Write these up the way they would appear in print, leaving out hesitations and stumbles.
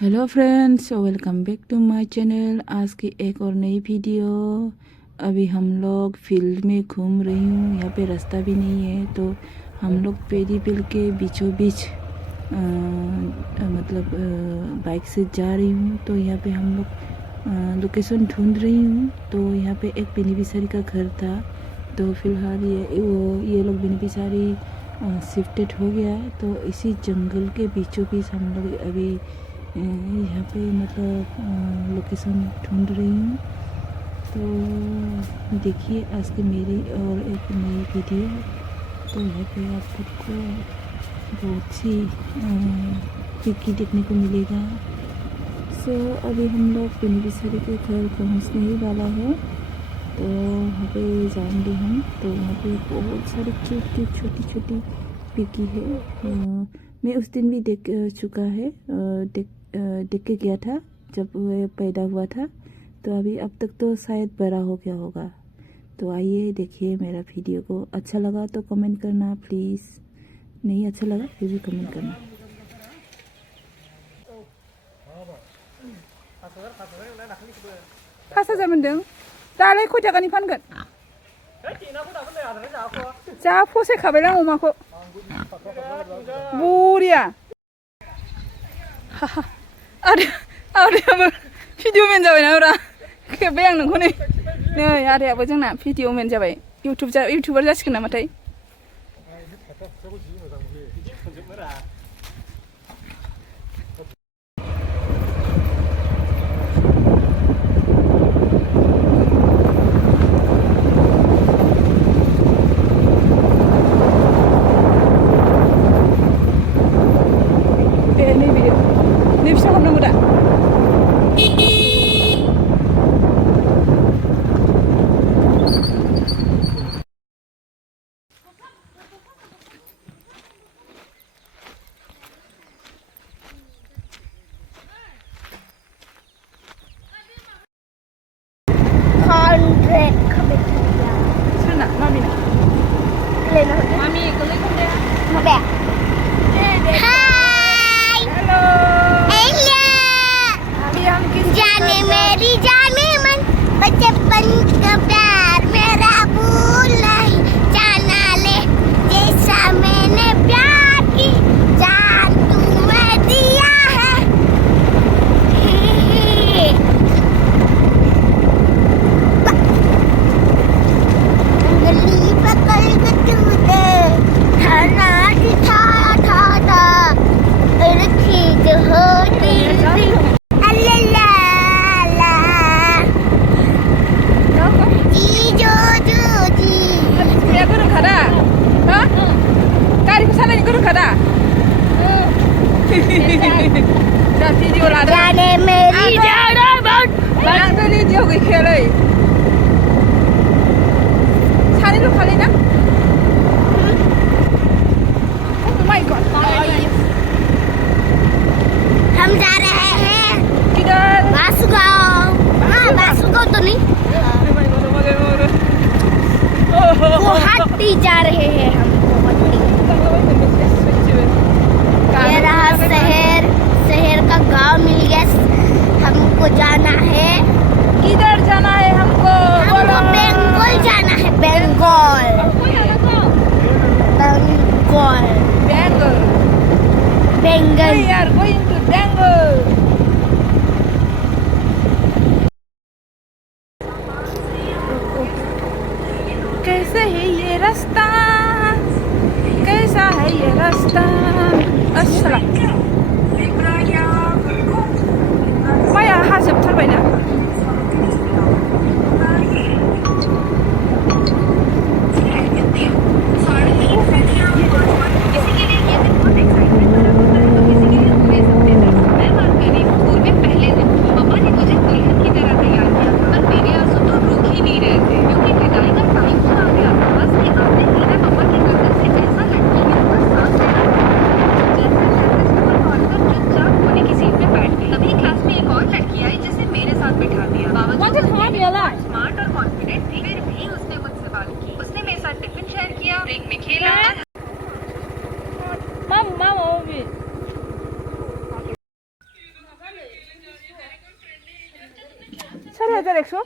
Hello friends, welcome back to my channel. आज की एक और नई वीडियो। अभी हम लोग फील्ड में घूम रही हूँ। यहाँ पे रास्ता भी नहीं है, तो हम लोग पेरी बिल के बीचों बीच बाइक से जा रही हूँ। तो यहाँ पे हम लोग लोकेशन ढूंढ रही हूँ। तो यहाँ पे एक बेनिफिशियरी का घर था, तो फिलहाल ये लोग बेनिफिशियरी शिफ्टेड हो गया है। तो इसी जंगल के बीचों बीच हम लोग अभी यहाँ पे लोकेशन ढूंढ रही हूँ। तो देखिए आज की मेरी और एक नई वीडियो। तो यहाँ पे आप सबको बहुत सी पिकी देखने को मिलेगा। सो अभी हम लोग बेनिफिशियरी के घर पहुँचने ही वाला है। तो वहाँ पे जाएंगे हम। तो वहाँ पे बहुत सारी क्यूट क्यूट छोटी छोटी पिकी है। मैं उस दिन भी देख चुका है, देख के गया था जब वह पैदा हुआ था। तो अभी अब तक तो शायद बड़ा हो गया होगा। तो आइए देखिए मेरा वीडियो को। अच्छा लगा तो कमेंट करना प्लीज़, नहीं अच्छा लगा फिर भी कमेंट करना। 파사 잡은데 딸에 코자가니 판건 자 포세 가벨랑 오마코 뭐리야 하하 아래아버 비디오맨 जाबाय ना ब्रा खेबबाय आं नोंखौ नै आदायाबो जोंना भिडिअमेन जाबाय। इउटुबार जासिगोन नामाथाय। नै फिसा हाबनांगौ दा सोरना मामिना मामि गोलै खन्दे Mabe. Hai. Hello Hello. अभी हम किस जाने मेरी जाने मन बचपन का प्यार मेरा भूल नहीं जाना ले जैसा मैंने प्यार की जान तुम्हें दिया है। गली पकड़ के तूने थाना था रखी जो होती अल्लाह जी जो जी बिमाया गोरोंखा दा हा गारिखौ सालायनो गोरोंखा दा दा भिडिअ लादों जाने मेरी जाने मन आंथ' रेडिअ गैखायालै सानैल' खालै ना। Oh my God, हम जा रहे हैं किधर बासुगांव। हाँ बासुगांव तो नहीं गुवाहाटी जा रहे हैं हम। ये रहा शहर का गांव मिल गया। हमको जाना है, किधर जाना है हमको हमको बंगाल जाना है। Bengal Bengal We are going to Bengal. कैसे है ये रास्ता 1,100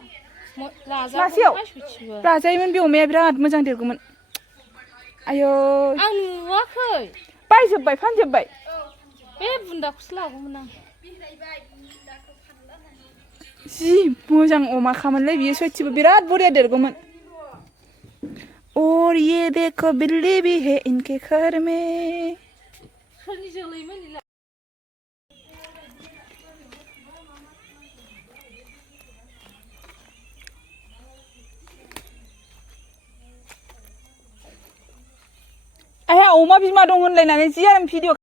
मासेयाव लाजायो लाजायोमोन बे अमाया बिराद मोजां देरगौमोन आयौ आं नुवाखै बायजोब्बाय फानजोब्बाय बे बुन्दाखौसो लागौमोन आं जि मोजां अमा खामोनलै बियो सयथिबो बिराद बरिया देरगौमोन और ये देखो बिल्ली भी है इनके घर में सोरनि जोलैमोन इलाय आया अमा बिमा दं होनलायनानै जि आराम भिडिअ